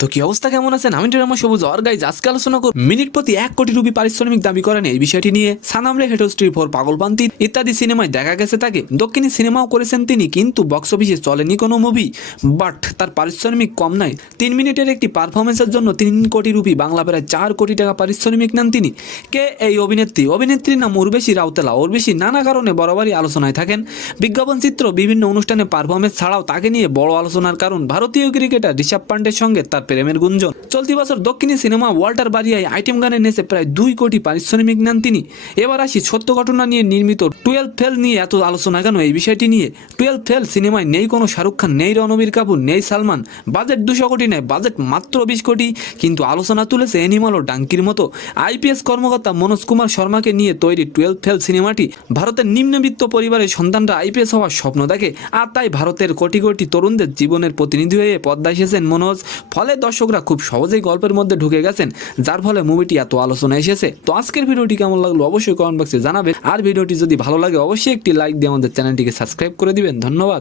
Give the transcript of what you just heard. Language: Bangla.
তো কি অবস্থা, কেমন আছেন? আমি ড্রামা সবুজ আর গাইজ আজকে আলোচনা করব মিনিট প্রতি 1 কোটি রুপি পারিশ্রমিক দাবি করেন এই বিষয়টি নিয়ে। সানামরে হেটোস্ট্রি ফর পাগলপান্তি ইত্যাদি সিনেমায় দেখা গেছে তাকে। দক্ষিণী সিনেমাও করেছেন তিনি, কিন্তু বক্স অফিসে চলেনি কোনো মুভি। বাট তার পারিশ্রমিক কম নয়। 3 মিনিটের একটি পারফরমেন্সের জন্য 3 কোটি রুপি, বাংলা প্রায় 4 কোটি টাকা পারিশ্রমিক নেন তিনি। কে এই অভিনেত্রী? অভিনেত্রীর নাম উর্বশী রাউতেলা। উর্বশী নানা কারণে বরাবরই আলোচনায় থাকেন। বিজ্ঞাপন চিত্র, বিভিন্ন অনুষ্ঠানে পারফরমেন্স ছাড়াও তাকে নিয়ে বড় আলোচনার কারণ ভারতীয় ক্রিকেটার ঋষভ পান্ডের সঙ্গে তার প্রেমের গুঞ্জন। চলতি বছর দক্ষিণী সিনেমা ওয়াল্টার বারিয়ায় আইটেম গানে নেচে প্রায় 2 কোটি পারিশ্রমিক নেন তিনি। এবার আসি সত্য ঘটনা নিয়ে নির্মিত 12 ফেল নিয়ে এত আলোচনা কেন এই বিষয়টি নিয়ে। 12 ফেল সিনেমায় নেই কোনো শাহরুখ খান, নেই রণবীর কাপুর, নেই সালমান। বাজেট 200 কোটি নেয়, বাজেট মাত্র 20 কোটি, কিন্তু আলোচনা তুলেছে অ্যানিমাল ও ডাঙ্কির মতো। আইপিএস কর্মকর্তা মনোজ কুমার শর্মাকে নিয়ে তৈরি 12 ফেল সিনেমাটি ভারতের নিম্নবিত্ত পরিবারের সন্তানরা আইপিএস হওয়ার স্বপ্ন দেখে, আর তাই ভারতের কোটি কোটি তরুণদের জীবনের প্রতিনিধি হয়ে পদ্মা এসেছেন মনোজ। ফলে দর্শকরা খুব সহজেই গল্পের মধ্যে ঢুকে গেছেন, যার ফলে মুভিটি এত আলোচনা এসেছে। তো আজকের ভিডিওটি কেমন লাগলো অবশ্যই কমেন্ট বক্সে জানাবেন, আর ভিডিওটি যদি ভালো লাগে অবশ্যই একটি লাইক দিয়ে আমাদের চ্যানেলটিকে সাবস্ক্রাইব করে দিবেন। ধন্যবাদ।